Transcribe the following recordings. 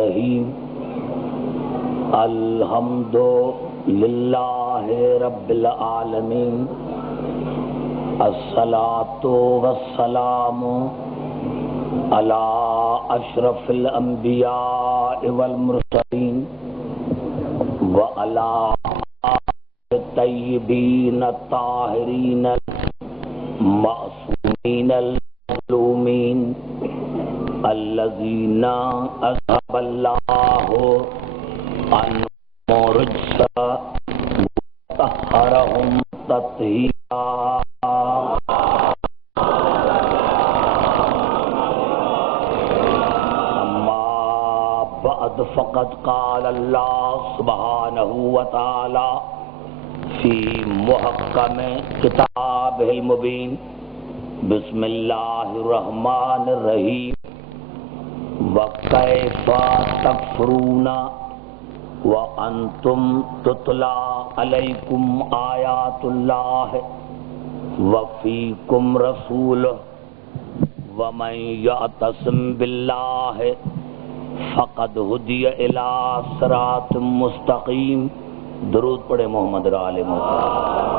الرحیم الحمد للہ رب العالمین الصلاۃ والسلام علی اشرف الانبیاء والمرسلین وعلی الطیبین الطاہرین المعصومین المظلومین الذین اذهب اللہ عنہم الرجس وطہرہم تطہیرا. اما بعد فقد قال اللہ سبحانہ وتعالی فی محکم کتابہ المبین بسم اللہ الرحمن الرحیم وَكَيْفَ تَكْفُرُونَ وَأَنْتُمْ تُتْلَى عَلَيْكُمْ آيَاتُ اللَّهِ وَفِيكُمْ رَسُولُهُ وَمَنْ يَعْتَصِمْ بِاللَّهِ فَقَدْ هُدِيَ إِلَى صِرَاطٍ مُسْتَقِيمٍ. درود پڑھے محمد را آل محمد.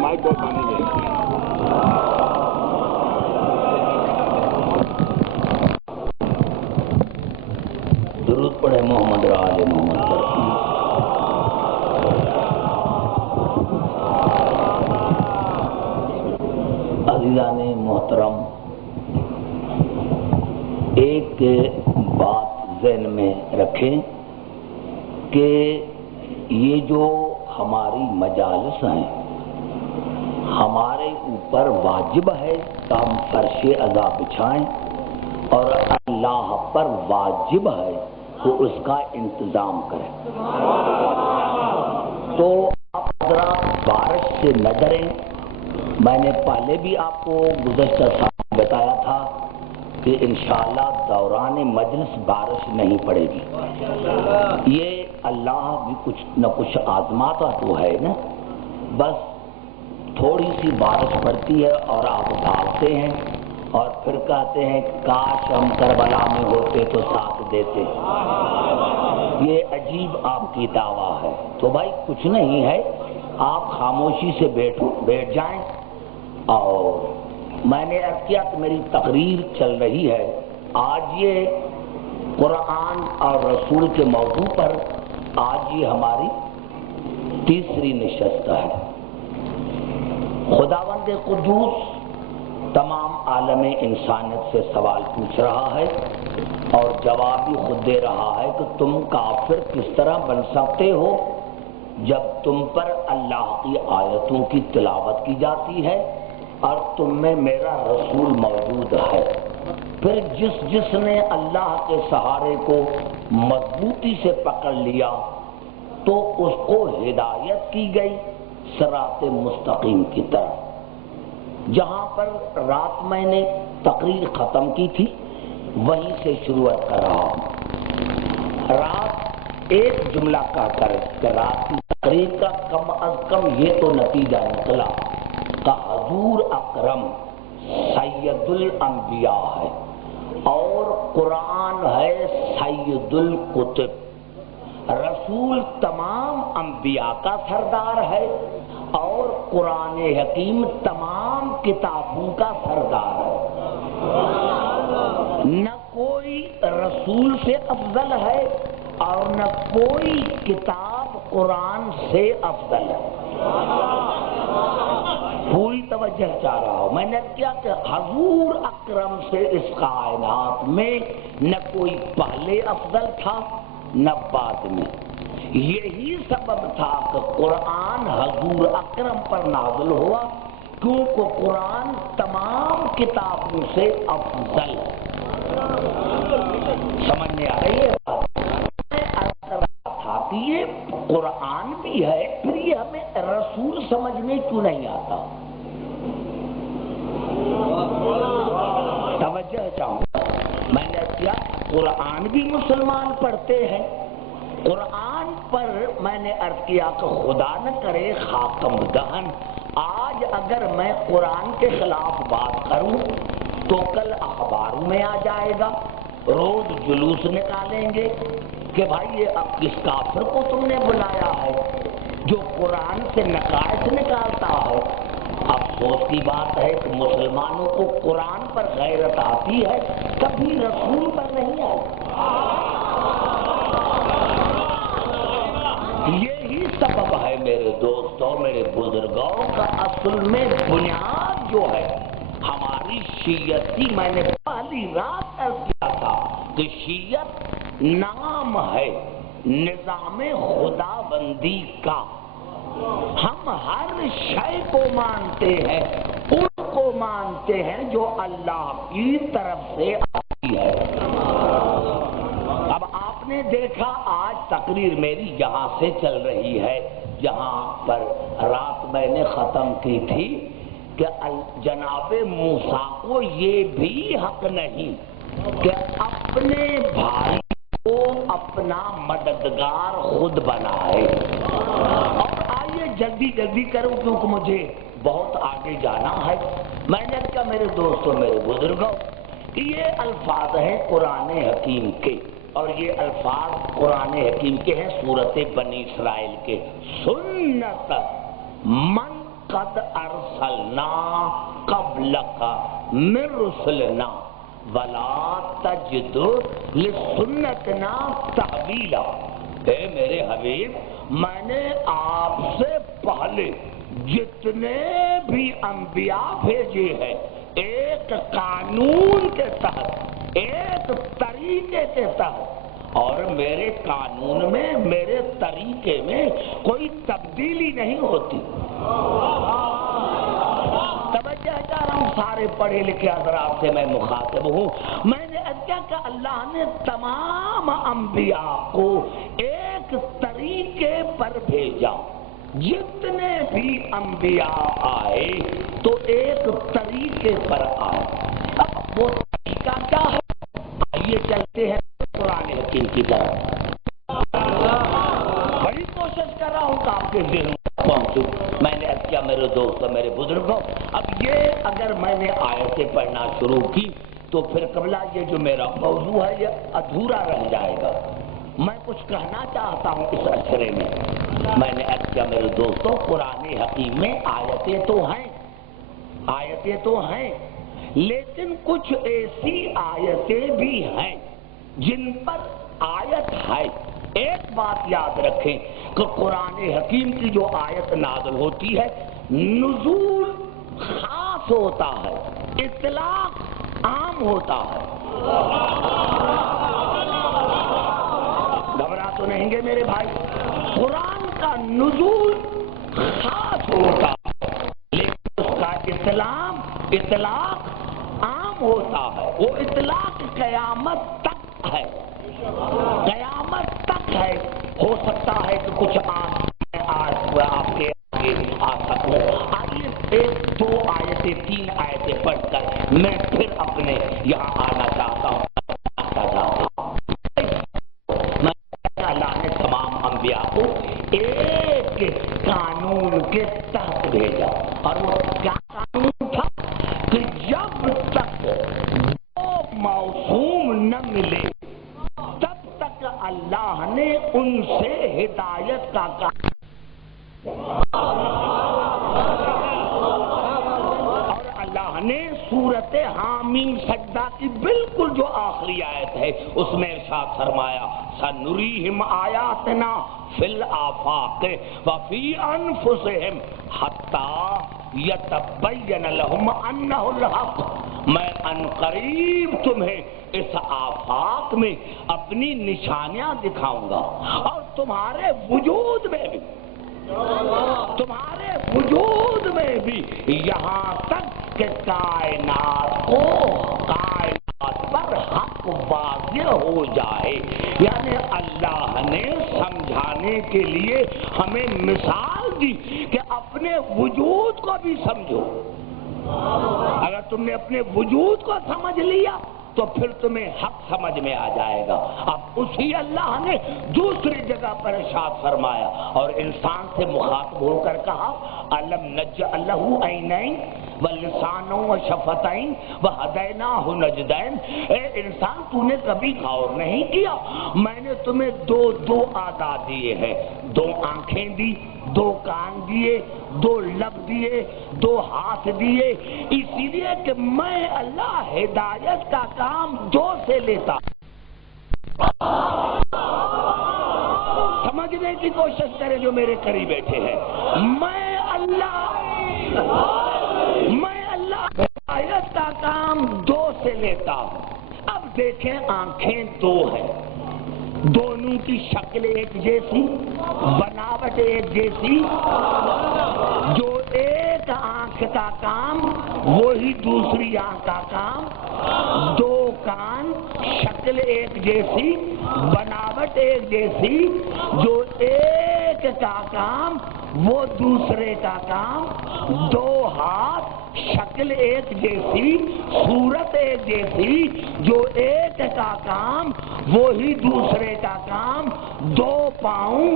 مائک کو پانی دے. درود پڑھے محمد را آل محمد. عزیزان محترم، ایک بات ذہن میں رکھیں کہ یہ جو ہماری مجالس ہیں ہمارے اوپر واجب ہے کہ ہم فرش عزا بچھائیں، اور اللہ پر واجب ہے کہ اس کا انتظام کریں. تو آپ حضرات بارش سے نہ ڈریں. میں نے پہلے بھی آپ کو گزشتہ سال بتایا تھا کہ انشاءاللہ دوران مجلس بارش نہیں پڑے گی. یہ اللہ بھی کچھ نہ کچھ آزماتا تو ہے نا. بس تھوڑی سی بارش پڑتی ہے اور آپ بھاگتے ہیں اور پھر کہتے ہیں کاش ہم کربلا میں ہوتے تو ساتھ دیتے. یہ عجیب آپ کی دعویٰ ہے. تو بھائی کچھ نہیں ہے، آپ خاموشی سے بیٹھ جائیں. اور میں نے عرض کیا کہ میری تقریر چل رہی ہے. آج یہ قرآن اور رسول کے موضوع پر آج یہ ہماری تیسری نشست ہے. خداوند قدوس تمام عالم انسانیت سے سوال پوچھ رہا ہے اور جواب بھی خود دے رہا ہے کہ تم کافر کس طرح بن سکتے ہو جب تم پر اللہ کی آیتوں کی تلاوت کی جاتی ہے اور تم میں میرا رسول موجود ہے. پھر جس نے اللہ کے سہارے کو مضبوطی سے پکڑ لیا تو اس کو ہدایت کی گئی صراط مستقیم کی طرف. جہاں پر رات میں نے تقریر ختم کی تھی وہیں سے شروعات کر رہا ہوں. رات ایک جملہ کہہ کر کہ رات کی تقریر کا کم از کم یہ تو نتیجہ نکلا کہ حضور اکرم سید الانبیاء ہے اور قرآن ہے سید الکتب. رسول تمام انبیاء کا سردار ہے اور قرآن حکیم تمام کتابوں کا سردار ہے. نہ کوئی رسول سے افضل ہے اور نہ کوئی کتاب قرآن سے افضل ہے. پوری توجہ چاہ رہا ہوں. میں نے کیا کہ حضور اکرم سے اس کائنات میں نہ کوئی پہلے افضل تھا نہ بعد میں. یہی سبب تھا کہ قرآن حضور اکرم پر نازل ہوا کیونکہ قرآن تمام کتابوں سے افضل ہے. سمجھ میں آ رہی ہے بات؟ میں عرض کر رہا تھا کہ یہ قرآن بھی ہے پھر یہ ہمیں رسول سمجھ میں کیوں نہیں آتا. توجہ چاہوں گا. میں نے کیا قرآن بھی مسلمان پڑھتے ہیں. قرآن پر میں نے عرض کیا کہ خدا نہ کرے خاکم دہن، آج اگر میں قرآن کے خلاف بات کروں تو کل اخباروں میں آ جائے گا، روز جلوس نکالیں گے کہ بھائی یہ اب کس کافر کو تم نے بلایا ہے جو قرآن سے نقائص نکالتا ہے۔ افسوس کی بات ہے کہ مسلمانوں کو قرآن پر غیرت آتی ہے، کبھی رسول پر نہیں آتی۔ یہی سبب ہے میرے دوستوں، میرے بزرگوں کا اصل میں بنیاد جو ہے ہماری شیعت کی، میں نے پہلی رات عرض کیا تھا کہ شیعت نام ہے نظام خدا بندی کا۔ ہم ہر شے کو مانتے ہیں، ان کو مانتے ہیں جو اللہ کی طرف سے آتی ہے۔ اب آپ نے دیکھا آج تقریر میری یہاں سے چل رہی ہے، جہاں پر رات میں نے ختم کی تھی کہ جناب موسیٰ کو یہ بھی حق نہیں کہ اپنے بھائی کو اپنا مددگار خود بنائے۔ اور آئیے جلدی جلدی کروں کیونکہ مجھے بہت آگے جانا ہے۔ میں نے کہا میرے دوستوں، میرے بزرگوں، یہ الفاظ ہیں قرآن حکیم کے، اور یہ الفاظ قرآن حکیم کے ہیں سورت بنی اسرائیل کے۔ سنت من قد ارسلنا قبلک من رسلنا ولا تجد لسنتنا تحویلا۔ اے میرے حبیب، میں نے آپ سے پہلے جتنے بھی انبیاء بھیجے ہیں ایک قانون کے تحت، ایک طریقے کے تحت، اور میرے قانون میں، میرے طریقے میں کوئی تبدیلی نہیں ہوتی۔ توجہ کر رہا ہوں، سارے پڑھے لکھے حضرات سے میں مخاطب ہوں۔ میں نے کہا کہ اللہ نے تمام انبیاء کو ایک طریقے پر بھیجا، جتنے بھی انبیاء آئے تو ایک طریقے پر آئے۔ اب وہ طریقہ کیا ہے؟ آئیے چلتے ہیں قرآن حکیم کی طرف۔ بڑی کوشش کر رہا ہوں کہ آپ کے ذہن میں پہنچوں۔ میں نے کیا میرے دوستوں، میرے بزرگوں، اب یہ اگر میں نے آیتیں پڑھنا شروع کی تو پھر قبلہ یہ جو میرا موضوع ہے یہ ادھورا رہ جائے گا۔ میں کچھ کہنا چاہتا ہوں اس اشرے میں نے کیا میرے دوستوں، قرآن حکیم میں آیتیں تو ہیں، لیکن کچھ ایسی آیتیں بھی ہیں جن پر آیت ہے۔ ایک بات یاد رکھیں کہ قرآن حکیم کی جو آیت نازل ہوتی ہے نزول خاص ہوتا ہے، اطلاق عام ہوتا ہے۔ گھبرا تو نہیں گے میرے بھائی؟ قرآن کا نزول خاص ہوتا ہے لیکن اس کا اطلاق عام ہوتا ہے۔ وہ اطلاق قیامت تک ہے، قیامت تک ہے۔ ہو سکتا ہے کہ کچھ آپ کے آگے آ سکوں۔ آئیے ایک دو آیتیں، تین آیتیں پڑھ کر میں پھر اپنے یہاں آنا چاہتا ہوں۔ اللہ نے تمام انبیاء کو ایک قانون کے تحت بھیجا، اور وہ کیا قانون تھا کہ جب تک وہ موسوم نہ ملے تب تک اللہ نے ان سے ہدایت کا کام، اور اللہ نے سورت حامیم سجدہ کی بالکل جو آخری آیت ہے اس میں ارشاد فرمایا سنریہم آیاتنا فی الآفاق وفی انفسہم حتی یتبین لہم انہ الحق۔ میں ان قریب تمہیں اس آفاق میں اپنی نشانیاں دکھاؤں گا، اور تمہارے وجود میں بھی یہاں تک کہ کائنات پر حق واضح ہو جائے۔ یعنی اللہ نے سمجھانے کے لیے ہمیں مثال دی کہ اپنے وجود کو بھی سمجھو۔ اگر تم نے اپنے وجود کو سمجھ لیا تو پھر تمہیں حق سمجھ میں آ جائے گا۔ اب اسی اللہ نے دوسری جگہ پر ارشاد فرمایا اور انسان سے مخاطب ہو کر کہا الم نجعل لہ عینین ولسانا وشفتین وہدیناہ النجدین، اے انسان تو نے کبھی غور نہیں کیا میں نے تمہیں دو اعضاء دیے ہیں، 2 آنکھیں دی، 2 کان دیے، 2 لب دیے، 2 ہاتھ دیے، اسی لیے کہ میں اللہ ہدایت کا کام 2 سے لیتا۔ سمجھنے کی کوشش کریں جو میرے قریب بیٹھے ہیں، میں اللہ ہدایت کا کام 2 سے لیتا ہوں۔ اب دیکھیں آنکھیں 2 ہیں، دونوں کی شکل ایک جیسی، بناوٹ ایک جیسی، جو ایک آنکھ کا کام وہی دوسری آنکھ کا کام، 2 کان شکل ایک جیسی، بناوٹ ایک جیسی، جو ایک کا کام وہ دوسرے کا کام، 2 ہاتھ شکل ایک جیسی، صورت ایک جیسی، جو ایک کا کام وہی دوسرے کا کام، 2 پاؤں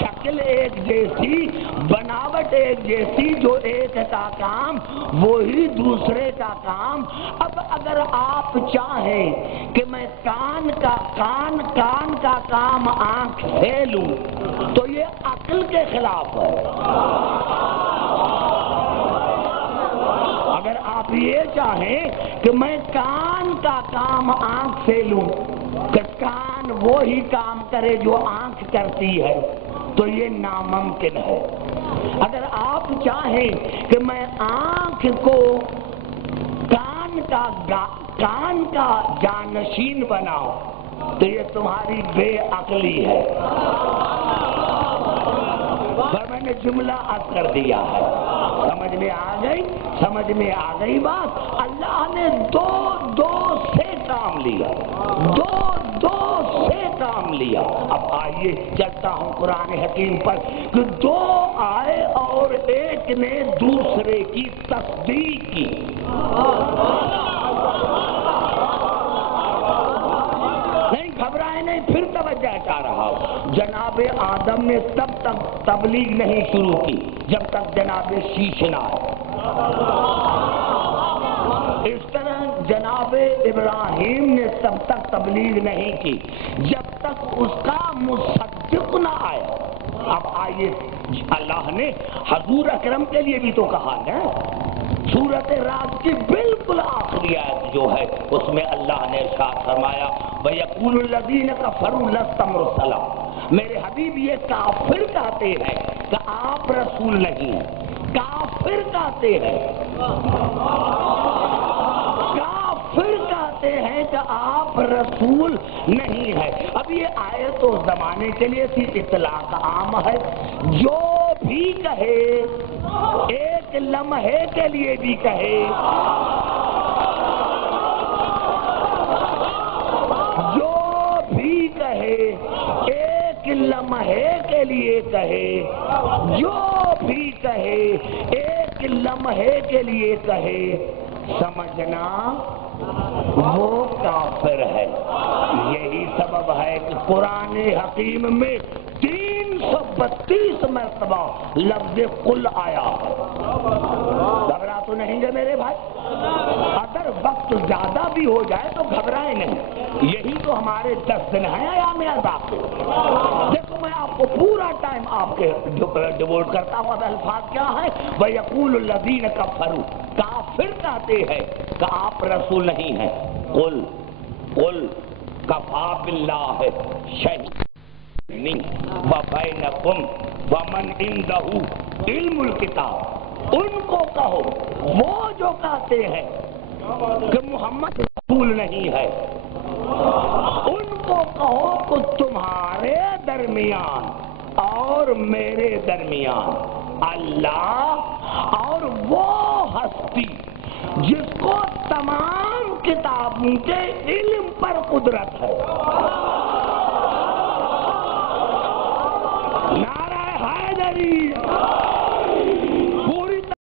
شکل ایک جیسی، بناوٹ ایک جیسی، جو ایک کا کام وہی دوسرے کا کام۔ اب اگر آپ چاہیں کہ میں کان کا کام آنکھ سے لوں تو یہ عقل کے خلاف ہے۔ اگر آپ یہ چاہیں کہ میں کان کا کام آنکھ سے لوں کہ کان وہی کام کرے جو آنکھ کرتی ہے تو یہ ناممکن ہے۔ اگر آپ چاہیں کہ میں آنکھ کو کان کا جانشین بناؤں تو یہ تمہاری بے عقلی ہے۔ میں نے جملہ عرض کر دیا ہے، سمجھ میں آ گئی بات۔ اللہ نے 2 سے کام لیا، 2 سے کام لیا۔ اب آئیے چلتا ہوں قرآن حکیم پر کہ 2 آئے اور ایک نے دوسرے کی تصدیق کی۔ نہیں گھبرائے نہیں، پھر توجہ چاہ رہا ہوں۔ جناب آدم نے تب تک تبلیغ نہیں شروع کی جب تک جناب شیش نہ آئے۔ اس طرح جناب ابراہیم نے تب تک تبلیغ نہیں کی جب تک اس کا مصدق نہ آئے۔ اب آئیے اللہ نے حضور اکرم کے لیے بھی تو کہا نا، سورۃ راز کی بالکل آخری آیت جو ہے اس میں اللہ نے ارشاد فرمایا وَيَقُولُ الَّذِينَ كَفَرُوا لَسْتَ مُرْسَلًا، میرے حبیب یہ کافر کہتے ہیں کہ آپ رسول نہیں ہیں۔ کافر کہتے ہیں کہ آپ رسول نہیں ہے۔ اب یہ آیت تو زمانے کے لیے تھی، اطلاق عام ہے، جو بھی کہے ایک لمحے کے لیے بھی کہے، جو بھی کہے ایک لمحے کے لیے کہے، جو بھی کہے ایک لمحے کے لیے کہے، سمجھنا وہ کافر ہے۔ یہی سبب ہے کہ قرآن حکیم میں 332 مرتبہ لفظ قل آیا ہے۔ گھبرا تو نہیں گے میرے بھائی؟ اگر وقت زیادہ بھی ہو جائے تو گھبرائیں نہیں، یہی تو ہمارے 10 دن ہیں ایام عذاب کے۔ دیکھو میں آپ کو پورا ٹائم آپ کے ڈیووٹ کرتا ہوں۔ اب الفاظ کیا ہے؟ وَيَقُولُ الَّذِينَ كَفَرُوا، کافر کہتے ہیں کہ آپ رسول نہیں ہیں۔ قل کفا باللہ شہیدا وبینکم ومن عندہ علم الکتاب، ان کو کہو وہ جو کہتے ہیں کہ محمد رسول نہیں ہے، ان کو کہو کہ تمہارے درمیان اور میرے درمیان اللہ اور وہ ہستی جس کو تمام کتابوں کے علم پر قدرت ہے، نعرہ حیدری